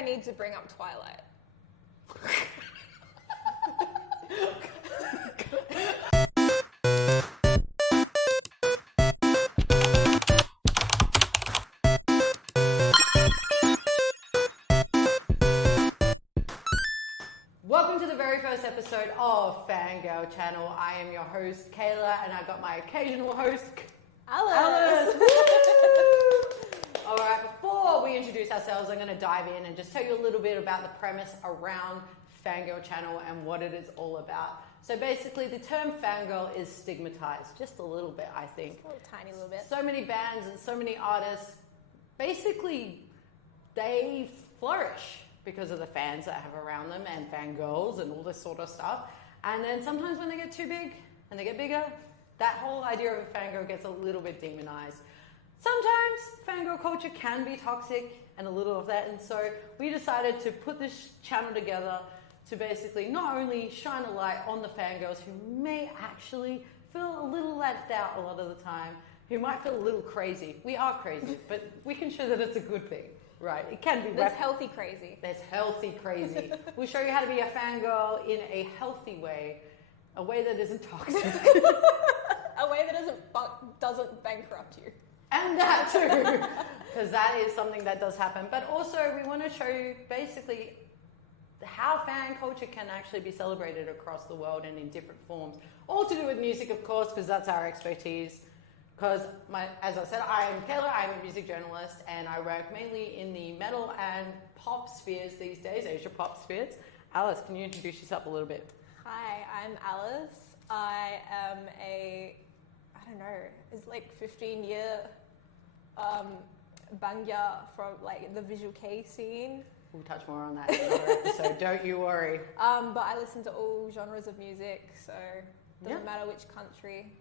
I need to bring up Twilight. Welcome to the very first episode of Fangirl Channel. I am your host, Kayla, and I've got my occasional host, Alice. All right, before we introduce ourselves, I'm going to dive in and just tell you a little bit about the premise around Fangirl Channel and what it is all about. So basically, the term fangirl is stigmatized just a little bit, I think. Just a little tiny little bit. So many bands and so many artists, basically, they flourish because of the fans that have around them and fangirls and all this sort of stuff. And then sometimes when they get too big and they get bigger, that whole idea of a fangirl gets a little bit demonized. Sometimes fangirl culture can be toxic and a little of that. And so we decided to put this channel together to basically not only shine a light on the fangirls who may actually feel a little left out a lot of the time, who might feel a little crazy. We are crazy, but we can show that it's a good thing. Right, it can be. There's healthy crazy. There's healthy crazy. We'll show you how to be a fangirl in a healthy way, a way that isn't toxic. A way that doesn't bankrupt you. And that too, because that is something that does happen. But also we want to show you basically how fan culture can actually be celebrated across the world and in different forms. All to do with music, of course, because that's our expertise. Because, as I said, I am Kayla, I'm a music journalist, and I work mainly in the metal and pop spheres these days, Asia pop spheres. Alice, can you introduce yourself a little bit? Hi, I'm Alice. I am it's like 15-year bangya from like the Visual K scene. We'll touch more on that in another episode, don't you worry. But I listen to all genres of music, so it doesn't matter which country.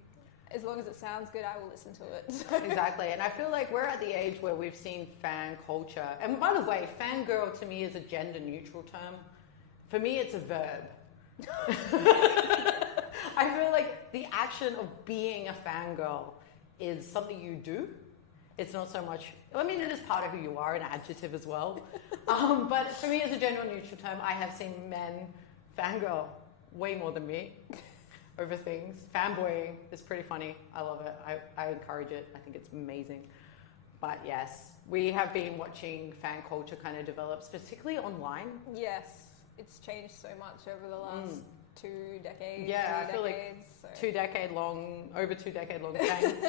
As long as it sounds good, I will listen to it. Exactly, and I feel like we're at the age where we've seen fan culture. And by the way, fangirl to me is a gender neutral term. For me, it's a verb. I feel like the action of being a fangirl is something you do. It's not so much, I mean, it is part of who you are, an adjective as well. But for me, it's a gender neutral term. I have seen men fangirl way more than me. Over things. Fanboying is pretty funny. I love it. I encourage it. I think it's amazing. But yes, we have been watching fan culture kind of develop, particularly online. Yes, it's changed so much over the last 2 decades. Yeah, I feel like over 2 decade long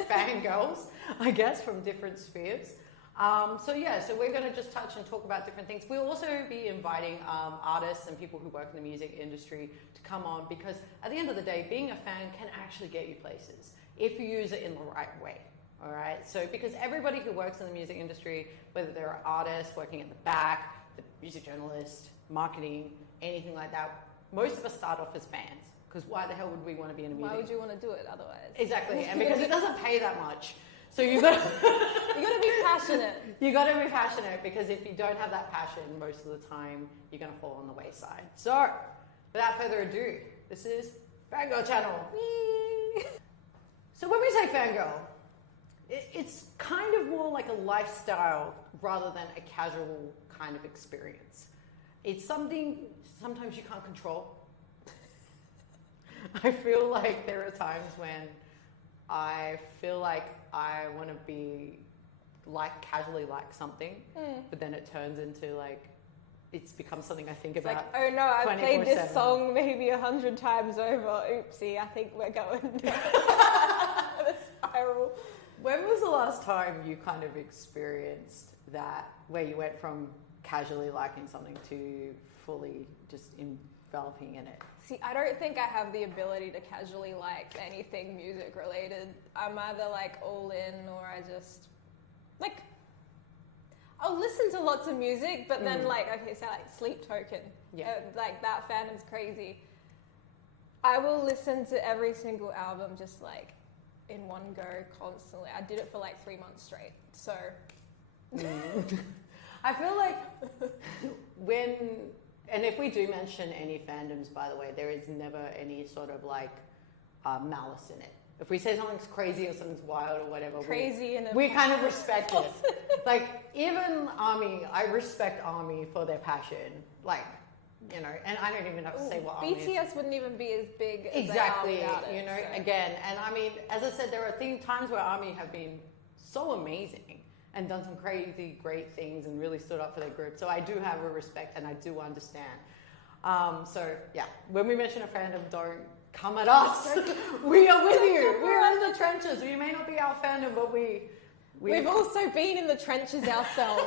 fangirls, I guess, from different spheres. So we're going to just touch and talk about different things. We'll also be inviting artists and people who work in the music industry to come on, because at the end of the day, being a fan can actually get you places if you use it in the right way. All right. So because everybody who works in the music industry, whether they're artists working at the back, the music journalist, marketing, anything like that, most of us start off as fans. Because why the hell would we want to be in a music? Why would you want to do it otherwise? Exactly. And because it doesn't pay that much. So you got to be passionate. You got to be passionate, because if you don't have that passion, most of the time you're going to fall on the wayside. So, without further ado, this is Fangirl Channel. Whee! So when we say fangirl, it's kind of more like a lifestyle rather than a casual kind of experience. It's something sometimes you can't control. I feel like there are times when I feel like I want to be casually like something, but then it turns into it's become something I think about. Oh no, I've played this song maybe 100 times over. Oopsie, I think we're going down the spiral. When was the last time you kind of experienced that, where you went from casually liking something to fully just enveloping in it? See, I don't think I have the ability to casually like anything music related. I'm either all in, or I just I'll listen to lots of music, but then Sleep Token. Yeah. That fandom's crazy. I will listen to every single album just in one go constantly. I did it for 3 months straight. So I feel like and if we do mention any fandoms, by the way, there is never any sort of malice in it. If we say something's crazy or something's wild or whatever, crazy, we kind of respect it. even ARMY, I respect ARMY for their passion. Like, you know, and I don't even have to say what ARMY is. BTS wouldn't even be as big as Exactly, they are without it. you know, So. again, and I mean, as I said, there are times where ARMY have been so amazing and done some crazy, great things and really stood up for their group. So I do have a respect and I do understand. So yeah, when we mention a fandom, don't come at us. We are with you. We're in the trenches. We may not be our fandom, but we've also been in the trenches ourselves.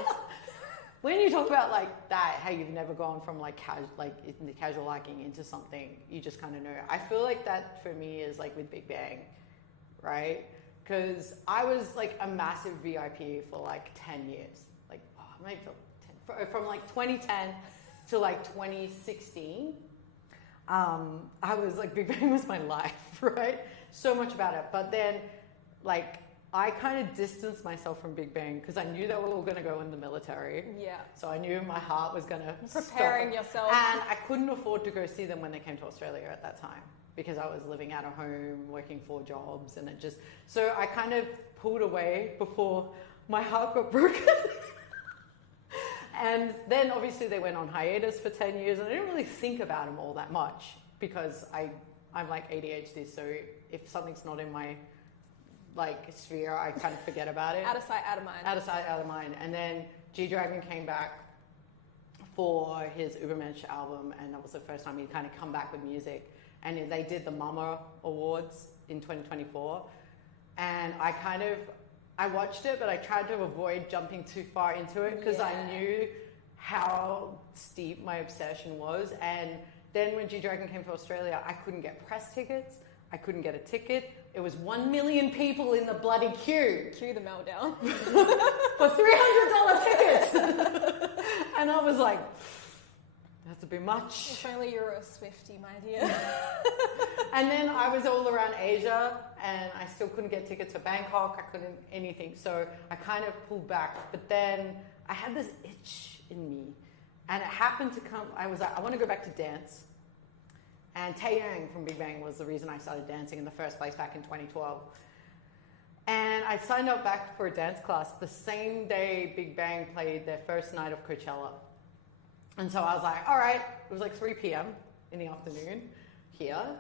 When you talk about like that, how you've never gone from like casual liking into something, you just kind of know. I feel like that for me is like with Big Bang, right? Because I was like a massive VIP for like 10 years, like maybe 10, from like 2010 to like 2016. I was like, Big Bang was my life, right? So much about it. But then like I kind of distanced myself from Big Bang because I knew that we were all going to go in the military. Yeah. So I knew my heart was going to preparing yourself. And I couldn't afford to go see them when they came to Australia at that time because I was living out of home, working 4 jobs, and it just... So I kind of pulled away before my heart got broken. And then obviously they went on hiatus for 10 years and I didn't really think about them all that much because I'm like ADHD, so if something's not in my like sphere, I kind of forget about it. Out of sight, out of mind. Out of sight, out of mind. And then G-Dragon came back for his Übermensch album, and that was the first time he'd kind of come back with music. And they did the Mama Awards in 2024. And I watched it, but I tried to avoid jumping too far into it because I knew how steep my obsession was. And then when G-Dragon came to Australia, I couldn't get press tickets. I couldn't get a ticket. It was 1 million people in the bloody queue. Cue the meltdown. For $300 tickets. And I was like, that's a bit much. If only you were a Swiftie, my dear. And then I was all around Asia and I still couldn't get tickets to Bangkok. I couldn't anything. So I kind of pulled back. But then I had this itch in me. And it happened to come, I was like, I want to go back to dance. And Taeyang from Big Bang was the reason I started dancing in the first place back in 2012. And I signed up back for a dance class the same day Big Bang played their first night of Coachella. And so I was like, all right, it was like 3 p.m. in the afternoon here.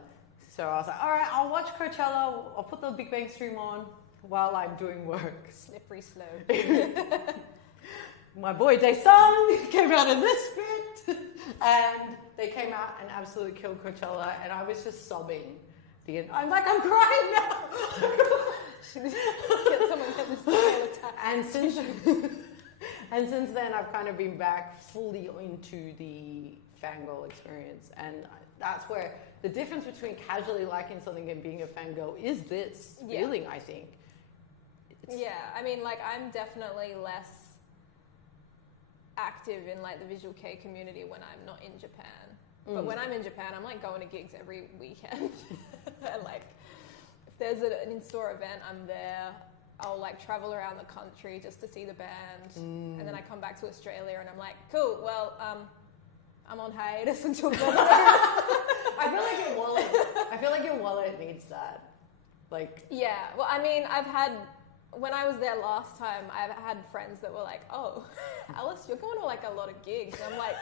So I was like, all right, I'll watch Coachella. I'll put the Big Bang stream on while I'm doing work. Slippery slope. My boy Daesung came out in this fit. And they came out and absolutely killed Coachella. And I was just sobbing. I'm like, I'm crying now. Get someone get this all attack. And since then, I've kind of been back fully into the fangirl experience. And that's where the difference between casually liking something and being a fangirl is this feeling, I think. I mean, like, I'm definitely less active in, like, the visual K community when I'm not in Japan. But when I'm in Japan, I'm, like, going to gigs every weekend. And, like, if there's an in-store event, I'm there. I'll like travel around the country just to see the band, and then I come back to Australia and I'm like, cool, well, I'm on hiatus until January. I feel like your wallet needs that. Like, yeah, well, I mean, when I was there last time, I've had friends that were like, oh, Alice, you're going to like a lot of gigs. I'm like,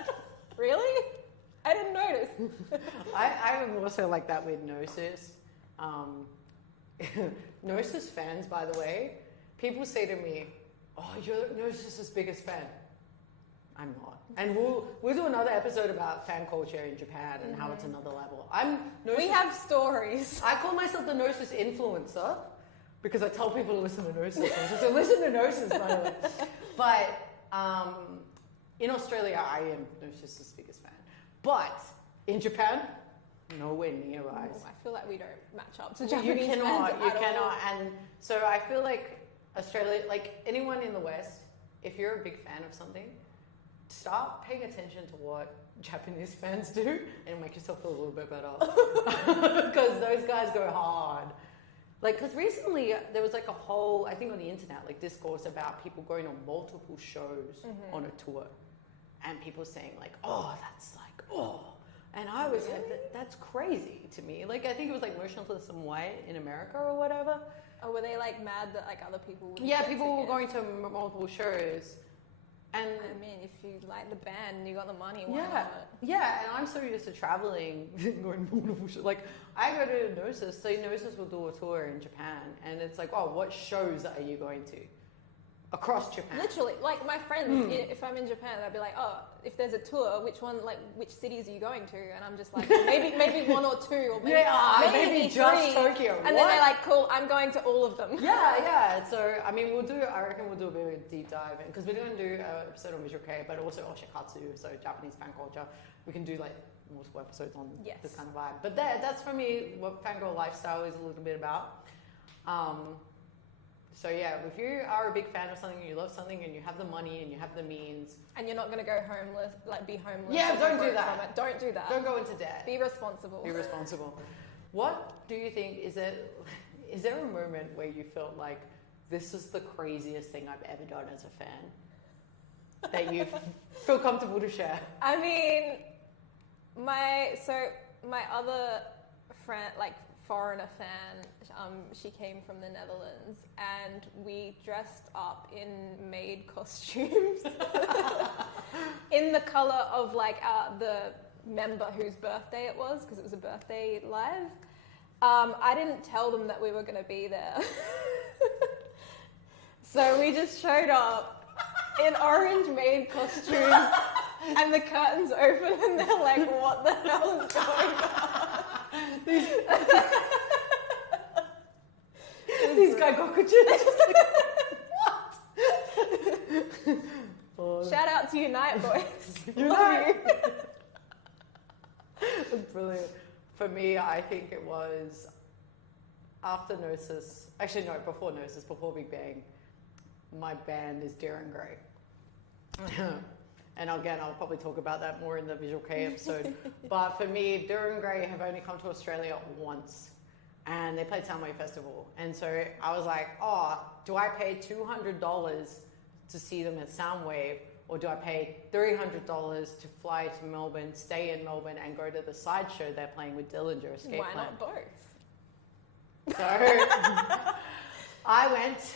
really? I didn't notice. I'm also like that with Gnosis. Gnosis fans, by the way, people say to me, oh, you're Gnosis' biggest fan. I'm not. And we'll do another episode about fan culture in Japan and how it's another level. We have stories. I call myself the Gnosis influencer because I tell people to listen to Gnosis. So listen to Gnosis, by the way. But in Australia, I am Gnosis' biggest fan. But in Japan, nowhere near us. I feel like we don't match up to Japanese fans You at cannot. all. And so I feel like Australia, like anyone in the West, if you're a big fan of something, start paying attention to what Japanese fans do and it'll make yourself feel a little bit better. Because those guys go hard. Like, because recently there was like a whole, I think on the internet, like discourse about people going on multiple shows on a tour. And people saying like, oh, that's like, oh. And I was like, that's crazy to me. Like, I think it was like Motion to Some White in America or whatever. Oh, were they like mad that like other people would people were going to multiple shows And I mean, if you like the band and you got the money, why yeah, not? yeah. And I'm so used to traveling, going multiple shows. Like I go to Gnosis, so Gnosis will do a tour in Japan, and it's like, oh, what shows are you going to across Japan? Literally, like my friends, if I'm in Japan, they'll be like, oh, if there's a tour, which cities are you going to? And I'm just like, well, maybe one or two, or maybe just three. Tokyo. And then they're like, cool, I'm going to all of them. Yeah. So I mean, I reckon we'll do a bit of a deep dive in, because we're going to do an episode on Visual Kei, but also Oshikatsu, so Japanese fan culture. We can do like multiple episodes on this kind of vibe. But that's for me what fangirl lifestyle is a little bit about. So yeah, if you are a big fan of something, you love something, and you have the money and you have the means, and you're not going to go homeless, like be homeless. Yeah, don't do that. Don't do that. Don't go into debt. Be responsible. Be responsible. What do you think, is there a moment where you felt like this is the craziest thing I've ever done as a fan that you feel comfortable to share? I mean, my other friend, like foreigner fan, she came from the Netherlands, and we dressed up in maid costumes in the color of like the member whose birthday it was, because it was a birthday live. I didn't tell them that we were going to be there. So we just showed up in orange maid costumes, and the curtains open, and they're like, what the hell is going on? These guy cockroaches. What? Shout out to Unite, boys. Unite. That's brilliant. For me, I think it was after Gnosis. Actually, no, before Gnosis, before Big Bang. My band is Deer and Grey. And again, I'll probably talk about that more in the Visual Kei episode. But for me, Deer and Grey have only come to Australia once. And they played Soundwave Festival. And so I was like, oh, do I pay $200 to see them at Soundwave? Or do I pay $300 to fly to Melbourne, stay in Melbourne, and go to the side show they're playing with Dillinger, Escape Why Plan? not both? So I went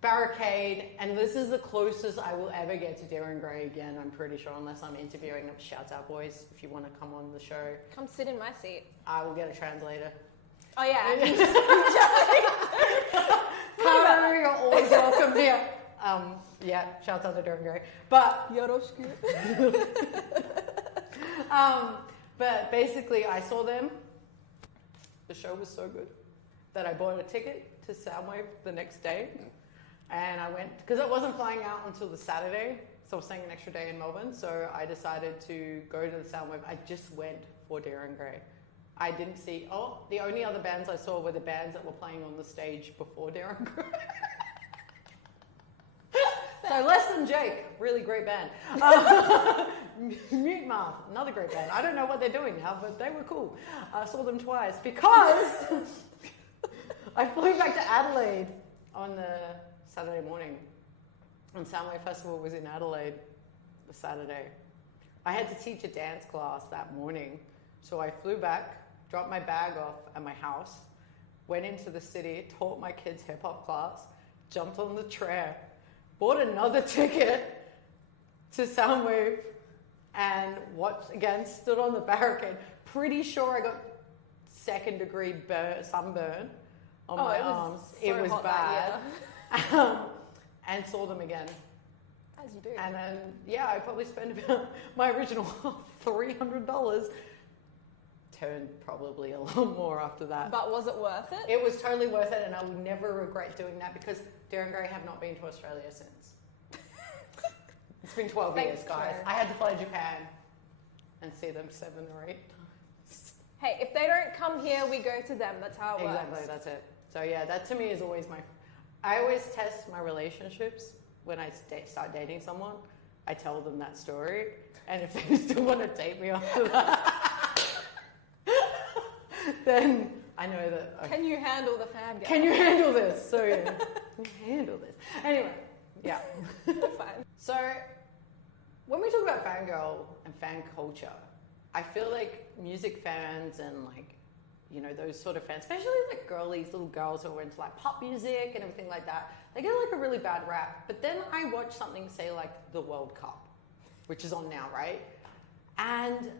barricade, and this is the closest I will ever get to Deer and Grey again, I'm pretty sure, unless I'm interviewing them. Shouts out, boys, if you want to come on the show. Come sit in my seat. I will get a translator. Oh yeah. Hello, you're always welcome here. Yeah, shouts out to Deer and Grey. But Yoroshiku. but basically, I saw them. The show was so good that I bought a ticket to Soundwave the next day, and I went because I wasn't flying out until the Saturday, so I was staying an extra day in Melbourne. So I decided to go to the Soundwave. I just went for Deer and Grey. I didn't see. Oh, the only other bands I saw were the bands that were playing on the stage before Deer and Grey. So Less Than Jake, really great band. Mute Mouth, another great band. I don't know what they're doing now, but they were cool. I saw them twice because I flew back to Adelaide on the Saturday morning, and Soundwave Festival was in Adelaide the Saturday. I had to teach a dance class that morning, so I flew back, dropped my bag off at my house, went into the city, taught my kids hip-hop class, jumped on the tram, bought another ticket to Soundwave, and watched again, stood on the barricade. Pretty sure I got second-degree sunburn on my arms. It was bad. And saw them again. As you do. And then, yeah, I probably spent about my original $300. Turned probably a lot more after that. But was it worth it? It was totally worth it, and I will never regret doing that because Deer and Grey have not been to Australia since. It's been 12 years, guys. Claire. I had to fly to Japan and see them 7 or 8 times. Hey, if they don't come here, we go to them. That's how it works. Exactly, that's it. So yeah, that to me is always I always test my relationships when I start dating someone. I tell them that story, and if they still want to date me after that, then I know that. Can you handle the fangirl? Can you handle this? So yeah, can you handle this? Anyway, yeah. Fine. So when we talk about fangirl and fan culture, I feel like music fans and like, you know, those sort of fans, especially like girlies, little girls who are into like pop music and everything like that, they get like a really bad rap. But then I watch something, say like the World Cup, which is on now, right? And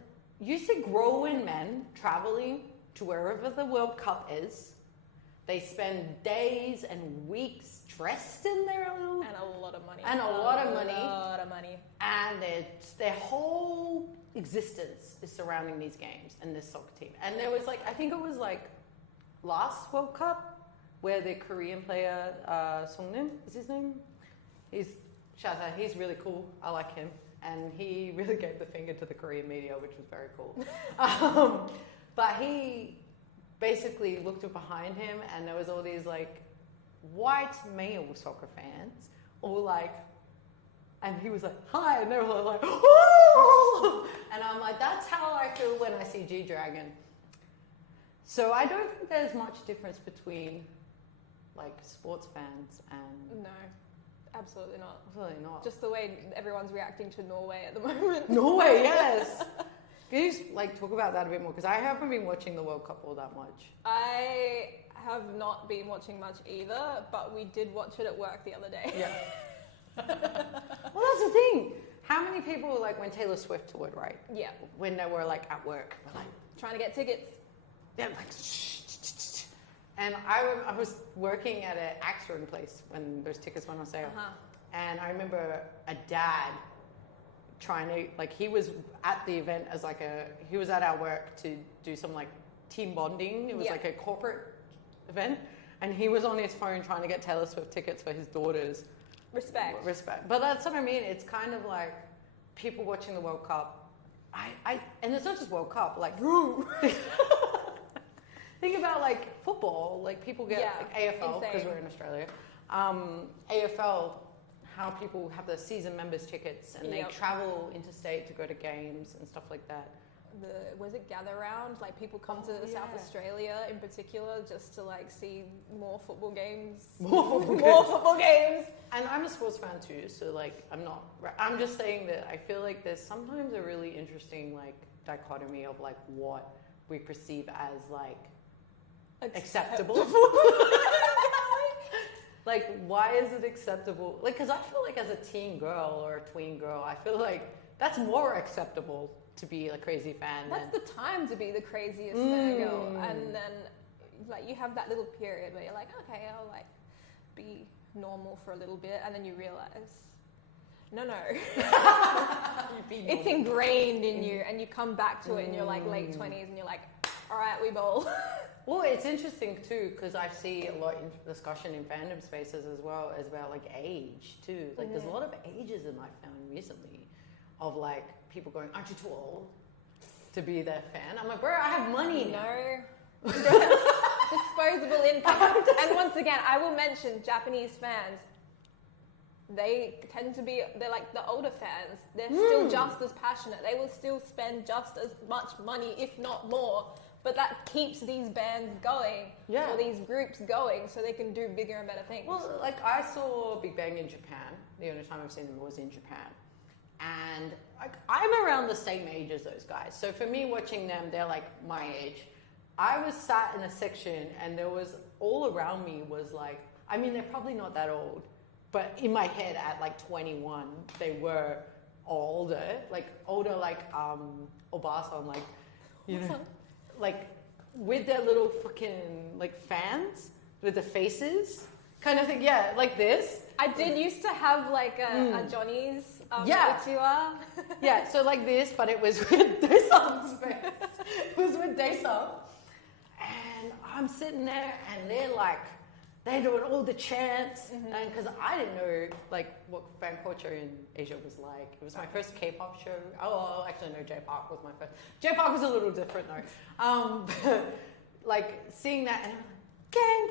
you see grown men traveling to wherever the World Cup is. They spend days and weeks dressed in their little... And a lot of money. And a lot of money. A lot of money. And their whole existence is surrounding these games and this soccer team. And there was like, I think it was like last World Cup where the Korean player, Songnim, is his name? He's really cool. I like him. And he really gave the finger to the Korean media, which was very cool. But he basically looked up behind him and there was all these like white male soccer fans all like, and he was like, hi, and they were all like, oh! And I'm like, that's how I feel when I see G-Dragon. So I don't think there's much difference between like sports fans and... No, absolutely not. Absolutely not. Just the way everyone's reacting to Norway at the moment. Norway, yes. Can you just like talk about that a bit more? Because I haven't been watching the World Cup all that much. I have not been watching much either, but we did watch it at work the other day. Yeah. Well, that's the thing. How many people were like when Taylor Swift toured, right? Yeah. When they were like at work, were like trying to get tickets. Yeah, like and I was working at an Axron place when those tickets went on sale, and I remember a dad trying to like he was at the event as like he was at our work to do some like team bonding. It was like a corporate event, and he was on his phone trying to get Taylor Swift tickets for his daughters. Respect. But that's what I mean. It's kind of like people watching the World Cup. And it's not just World Cup. Like, think about like football. Like people get like AFL because we're in Australia. AFL, how people have their season members tickets and they travel interstate to go to games and stuff like that. Was it Gather Round? Like people come to South Australia in particular just to like see more football games. More football games. And I'm a sports fan too, so like I'm just saying that I feel like there's sometimes a really interesting like dichotomy of like what we perceive as like acceptable. Like why is it acceptable? Like because I feel like as a teen girl or a tween girl, I feel like that's more acceptable to be a crazy fan. That's the time to be the craziest fangirl, and then like you have that little period where you're like, okay, I'll like be normal for a little bit, and then you realize, no, it's ingrained in you, and you come back to it in your like late 20s, and you're like, all right, we bowl. Well, it's interesting too because I see a lot in discussion in fandom spaces as well as about like age too. Like there's a lot of ageism I've found recently of like people going, aren't you too old to be their fan? I'm like, bro, I have money now. Disposable income. And once again, I will mention Japanese fans. They tend to be, they're like the older fans. They're still just as passionate. They will still spend just as much money, if not more. But that keeps these bands going, or these groups going, so they can do bigger and better things. Well, like I saw Big Bang in Japan. The only time I've seen them was in Japan. And like, I'm around the same age as those guys. So for me, watching them, they're like my age. I was sat in a section and there was all around me was like, I mean, they're probably not that old, but in my head at like 21, they were older like Obasa, like, you know, like with their little fucking like fans with the faces kind of thing. Yeah, like this. I did used to have like a Johnny's Uchiwa. Yeah, so like this, but it was with Daesung's face. It was with Daesung. And I'm sitting there and they're doing all the chants. And because I didn't know like what fan culture in Asia was like. It was my first K-pop show. Oh, actually no, J-pop was my first. J-pop was a little different though. But like seeing that and I'm like, Gang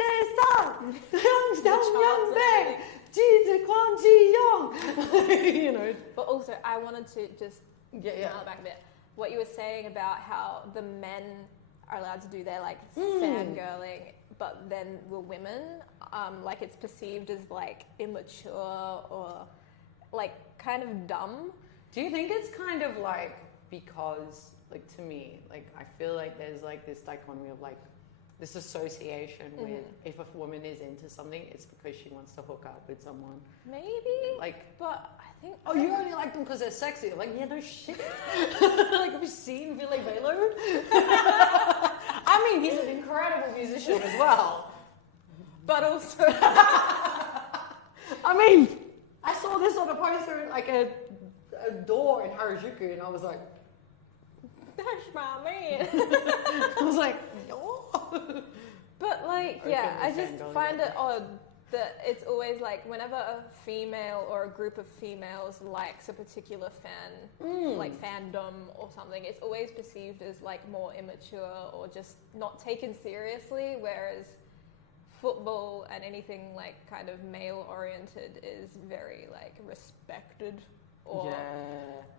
you know. But also, I wanted to just dial back a bit. What you were saying about how the men are allowed to do their like fangirling, but then the women, like it's perceived as like immature or like kind of dumb. Do you think it's kind of like because, like to me, like I feel like there's like this dichotomy of like this association with if a woman is into something, it's because she wants to hook up with someone. Maybe. Like, but I think. oh, you only like them because they're sexy. Like, yeah, no shit. Like, have you seen Ville Velo? I mean, he's an incredible musician as well. But also, I mean, I saw this on a poster in like a door in Harajuku, and I was like, that's my man. I was like, oh. But like, yeah, I just find it odd that it's always like whenever a female or a group of females likes a particular like fandom or something, it's always perceived as like more immature or just not taken seriously, whereas football and anything like kind of male oriented is very like respected, or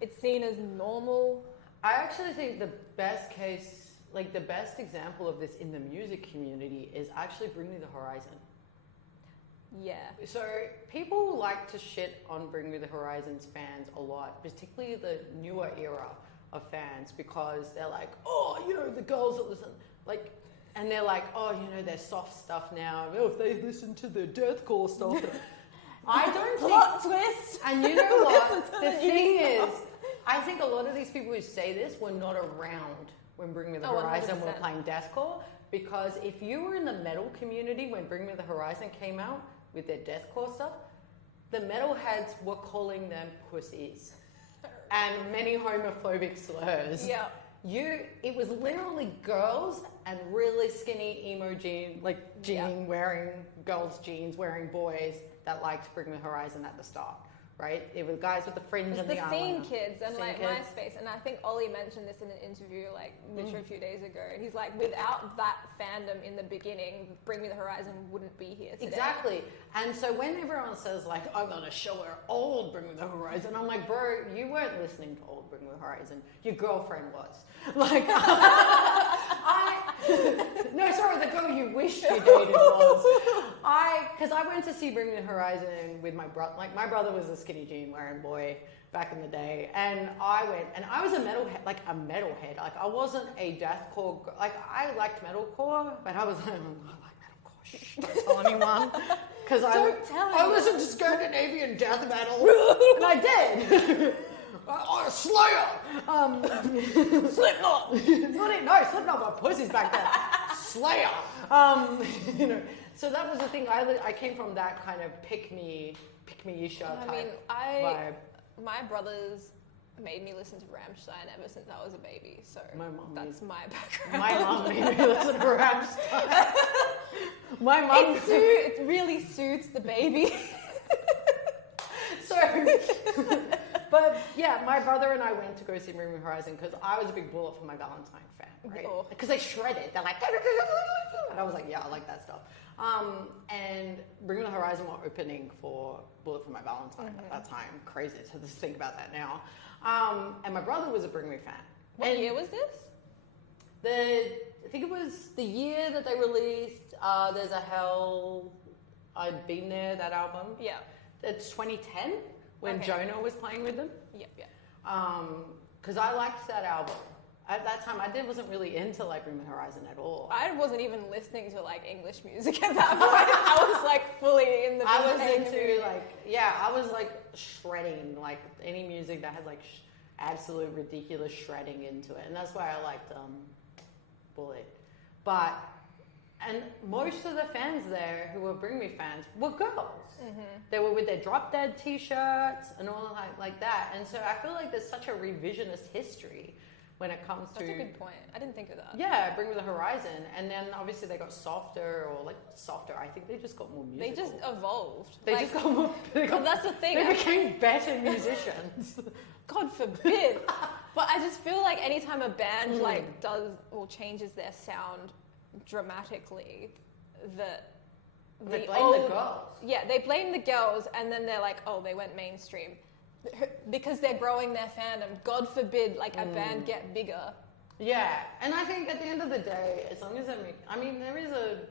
it's seen as normal. I actually think the best case, like the best example of this in the music community is actually Bring Me the Horizon. Yeah. So people like to shit on Bring Me the Horizon's fans a lot, particularly the newer era of fans, because they're like, oh, you know, the girls that listen, like, and they're like, oh, you know, they're soft stuff now. Oh, if they listen to the deathcore stuff. I don't Plot twist. And you know what? The thing is, I think a lot of these people who say this were not around when Bring Me the Horizon 100%. were playing deathcore, because if you were in the metal community when Bring Me the Horizon came out with their deathcore stuff, the metalheads were calling them pussies and many homophobic slurs. Yeah. It was literally girls and really skinny emo wearing girls' jeans wearing boys that liked Bring Me the Horizon at the start. Right? It was guys with the fringe and the scene kids and Scene like kids. MySpace, and I think Ollie mentioned this in an interview like literally a few days ago, and he's like, without that fandom in the beginning, Bring Me the Horizon wouldn't be here today. Exactly. And so when everyone says like, I'm gonna show her old Bring Me the Horizon, I'm like, bro, you weren't listening to old Bring Me the Horizon. Your girlfriend was. Like, no, sorry, the girl you wished you dated was. Because I went to see Bring Me the Horizon with my brother. Like, my brother was a skinny jean wearing boy back in the day, and I went, and I was a metalhead. Like I wasn't a deathcore. Like, I liked metalcore, but I was like, I like metalcore. Shh, don't tell anyone. Because I listened to Scandinavian death metal, and I did. Slayer! Slipknot! No, Slipknot were pussies back then. Slayer! You know, so that was the thing. I came from that kind of pick-me-isha type vibe. My brothers made me listen to Rammstein ever since I was a baby, so that's my background. My mom made me listen to Rammstein. My mom... It really suits the baby. So... But yeah, my brother and I went to go see Bring Me the Horizon because I was a big Bullet for My Valentine fan, right? Because they shredded. They're like, and I was like, yeah, I like that stuff. And Bring Me the Horizon were opening for Bullet for My Valentine at that time. Crazy to just think about that now. And my brother was a Bring Me fan. What year was this? I think it was the year that they released There's a Hell, I'd Been There, that album. Yeah. It's 2010. When Jonah was playing with them. Yep. Because I liked that album. At that time, I wasn't really into like Bring Me the Horizon at all. I wasn't even listening to like English music at that point. I was like fully in the. I was into I was like shredding, like any music that had like absolute ridiculous shredding into it, and that's why I liked Bullet. And most of the fans there who were Bring Me fans were girls. They were with their Drop Dead t-shirts and all like that. And so I feel like there's such a revisionist history when it comes to... That's a good point. I didn't think of that. Yeah, Bring Me the Horizon. And then obviously they got softer, or like softer. I think they just got more musical. They just evolved. They just got more... That's the thing. They became better musicians. God forbid. But I just feel like anytime a band like does or changes their sound dramatically, they blame the girls. Yeah, they blame the girls, and then they're like, oh, they went mainstream because they're growing their fandom. God forbid, like a band get bigger. Yeah, and I think at the end of the day, as long as there is a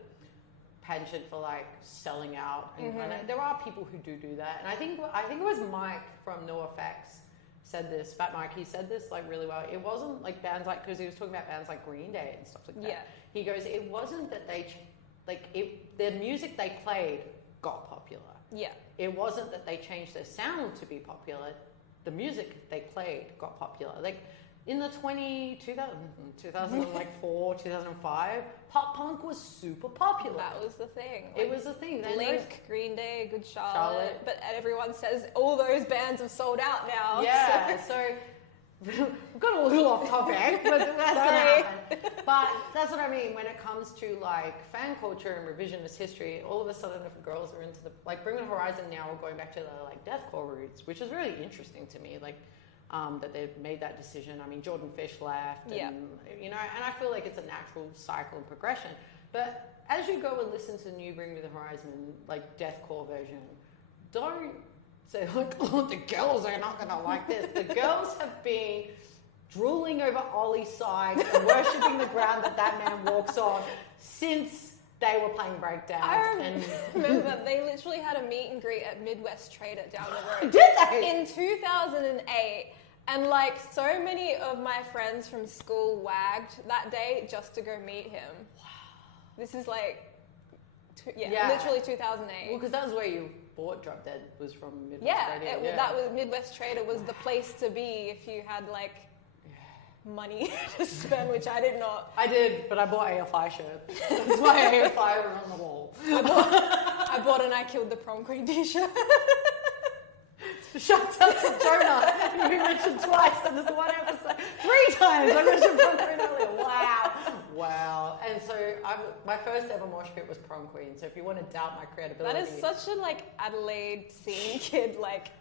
penchant for like selling out, and there are people who do that. And I think it was Mike from NoFX said this, Fat Mike, he said this like really well. It wasn't like bands like, because he was talking about bands like Green Day and stuff like that. Yeah. He goes, it wasn't that the music they played got popular. Yeah. It wasn't that they changed their sound to be popular. The music they played got popular. Like in the 2004, 2005, pop punk was super popular. That was the thing. It was the thing. Then Blink, Green Day, Good Charlotte. But everyone says all those bands have sold out now. Yeah, so we've got a little off topic, but that's gonna happen. But that's what I mean when it comes to like fan culture and revisionist history. All of a sudden, if girls are into the like Bring the Horizon now, we're going back to the like deathcore roots, which is really interesting to me. Like that they've made that decision. I mean, Jordan Fish left, and you know, and I feel like it's a natural cycle and progression. But as you go and listen to the new Bring Me the Horizon like deathcore version, don't say like, oh, the girls are not gonna like this. The girls have been drooling over Ollie's side and worshipping the ground that man walks on since they were playing breakdowns. I remember they literally had a meet and greet at Midwest Trader down the road. Did they? In 2008. And like so many of my friends from school wagged that day just to go meet him. Wow. This is like, literally 2008. Well, because that was where you bought Drop Dead, was from Midwest Trader. That was Midwest Trader was the place to be if you had like money to spend, which I did not. I did, but I bought AFI shirt. That's my AFI on the wall. I bought an I Killed the Prom Queen t-shirt. Shut up to Jonah. You've been mentioned twice in this one episode. 3 times I mentioned Prom Queen earlier. Wow. And so my first ever mosh pit was Prom Queen. So if you want to doubt my credibility. That is such a like Adelaide scene kid. Like,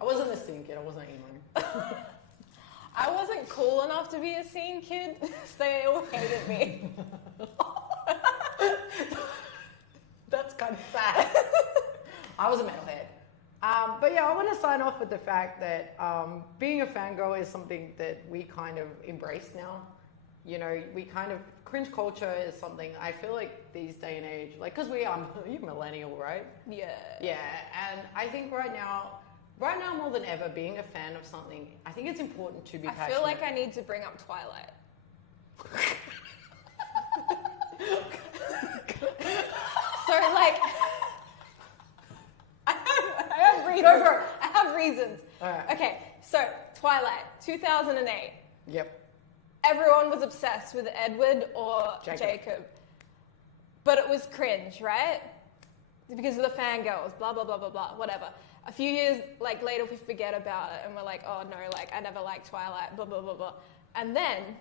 I wasn't a scene kid. I wasn't emo. I wasn't cool enough to be a scene kid, so they all hated me. That's kind of sad. I was a metalhead. But yeah, I want to sign off with the fact that being a fangirl is something that we kind of embrace now. You know, we kind of, cringe culture is something I feel like these day and age, like, because you're millennial, right? Yeah. Yeah, and I think right now more than ever, being a fan of something, I think it's important to be passionate. I feel like I need to bring up Twilight. So like, I have reasons. Go for it. I have reasons. All right. Okay, so Twilight, 2008. Yep. Everyone was obsessed with Edward or Jacob. But it was cringe, right? Because of the fangirls, blah, blah, blah, blah, blah, whatever. A few years later, we forget about it and we're like, oh no, like I never liked Twilight, blah, blah, blah, blah. And then,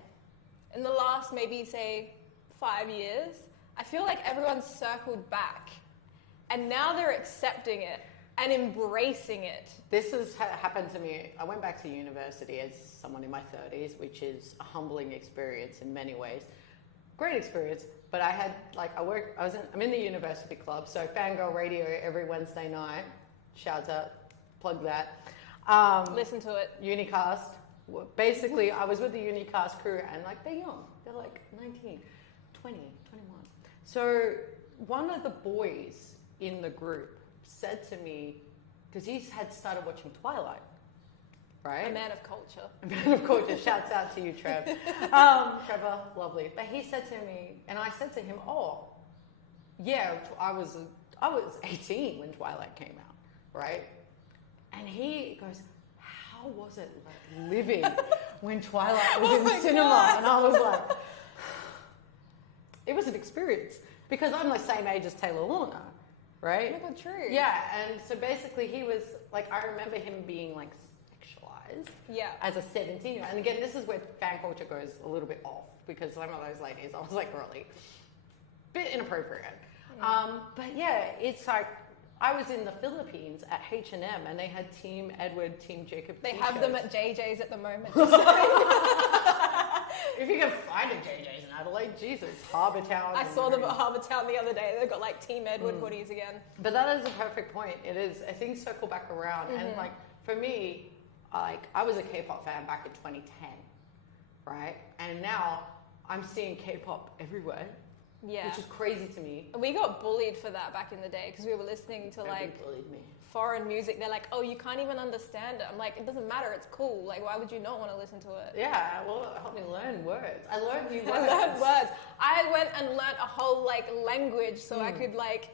in the last maybe say 5 years, I feel like everyone's circled back. And now they're accepting it and embracing it. This has happened to me. I went back to university as someone in my 30s, which is a humbling experience in many ways. Great experience, but I had, like, I'm in the university club, so Fangirl Radio every Wednesday night. Shouts out, plug that. Listen to it. Unicast. Basically, I was with the Unicast crew, and, like, they're young. They're, like, 19, 20, 21. So one of the boys in the group said to me, because he had started watching Twilight, right? A man of culture. A man of culture. Shouts out to you, Trev. Trevor, lovely. But he said to me, and I said to him, oh, yeah, I was 18 when Twilight came out, right? And he goes, how was it like living when Twilight was in the cinema? God. And I was like, it was an experience, because I'm the same age as Taylor Lautner, right? Oh my God, true. Yeah, and so basically he was like, I remember him being like sexualized as a 17-year-old. And again, this is where fan culture goes a little bit off, because some of those ladies, I was like, really, bit inappropriate. But yeah, it's like, I was in the Philippines at H&M and they had Team Edward, Team Jacob They t-shirts. have them at JJ's at the moment. If you can find a JJ's in Adelaide, Jesus, Harbour Town. I saw them at Harbour Town the other day. They've got like Team Edward hoodies again. But that is a perfect point. It is. I think circle back around. And like, for me, like, I was a K-pop fan back in 2010, right? And now I'm seeing K-pop everywhere. Yeah. which is crazy to me. We got bullied for that back in the day because we were listening to Nobody like bullied me. foreign music. They're like, oh, you can't even understand it. I'm like, it doesn't matter. It's cool. Like, why would you not want to listen to it? Yeah, well, it helped me learn words. I learned new words. I learned words. I went and learned a whole like language so I could like,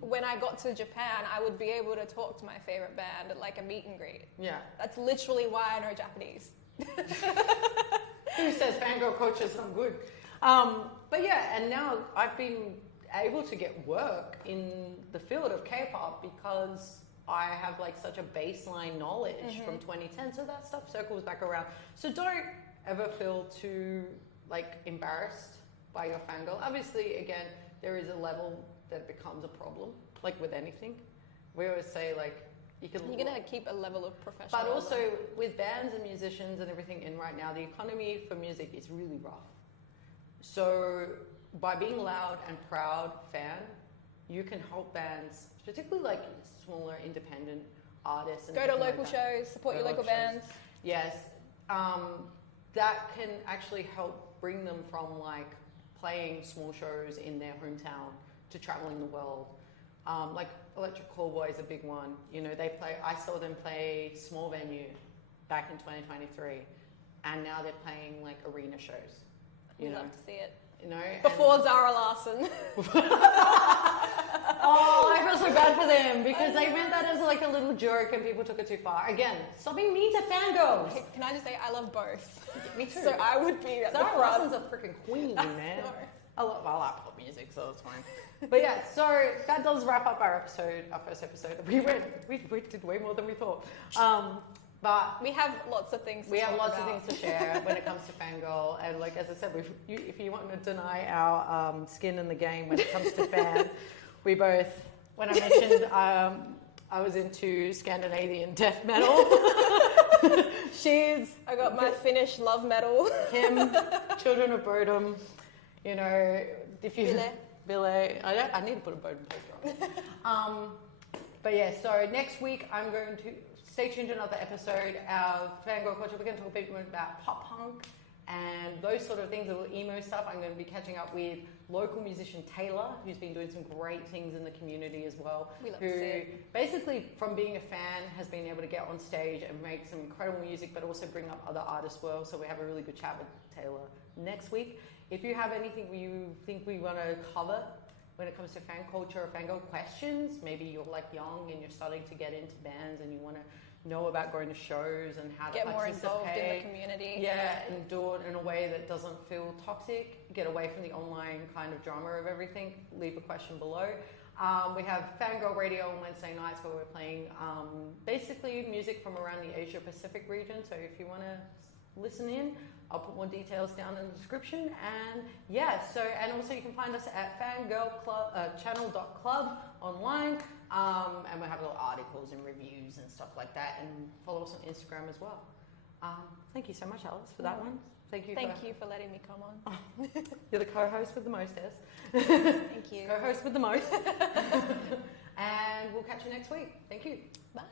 when I got to Japan, I would be able to talk to my favorite band at like a meet and greet. Yeah. That's literally why I know Japanese. Who says fangirl culture is not good? But yeah, and now I've been able to get work in the field of K-pop because I have like such a baseline knowledge from 2010. So that stuff circles back around. So don't ever feel too like embarrassed by your fangirl. Obviously, again, there is a level that becomes a problem, like with anything. We always say like, you're gonna keep a level of professionalism. but also with bands and musicians and everything in right now, the economy for music is really rough. So by being loud and proud fan, you can help bands, particularly like smaller independent artists. And go to everything local like that. shows, support Go your to local bands. Yes, that can actually help bring them from like playing small shows in their hometown to traveling the world. Like Electric Callboy is a big one. You know, I saw them play small venue back in 2023, and now they're playing like arena shows. We'd love to see it. You know, Before Zara Larsson. Oh, I feel so bad for them because they meant that as like a little joke and people took it too far. Again, stop being mean to fangirls. Can I just say I love both? Me too. So I would be at the Zara front. Larson's a freaking queen, man. I know. I like pop music, so it's fine. But yeah, so that does wrap up our first episode. We did way more than we thought. But we have lots of things to we have talk lots about. of things to share when it comes to fangirl. And like as I said, if you want to deny our skin in the game when it comes to fan, we both. When I mentioned I was into Scandinavian death metal. I got my Finnish love metal. Him, Children of Bodom. You know, if you Billy. I need to put a Bodom poster on. But yeah, so next week I'm going to stay tuned to another episode of Fangirl Culture. We're going to talk a bit more about pop punk and those sort of things, a little emo stuff. I'm going to be catching up with local musician Taylor, who's been doing some great things in the community as well. We love to see it. Basically, from being a fan, has been able to get on stage and make some incredible music, but also bring up other artists as well. So we have a really good chat with Taylor next week. If you have anything you think we want to cover when it comes to fan culture or fangirl questions, maybe you're like young and you're starting to get into bands and you want to know about going to shows and how Get to more participate. involved in the community. Yeah, and do it in a way that doesn't feel toxic. Get away from the online kind of drama of everything. Leave a question below. We have Fangirl Radio on Wednesday nights where we're playing basically music from around the Asia Pacific region. So if you want to listen in, I'll put more details down in the description. And yeah, and also you can find us at fangirlchannel.club online. And we have little articles and reviews and stuff like that. And follow us on Instagram as well. Thank you so much, Alice, for that one. Thank you for letting me come on. You're the co-host with the most, Des. Thank you. Co-host with the most. And we'll catch you next week. Thank you. Bye.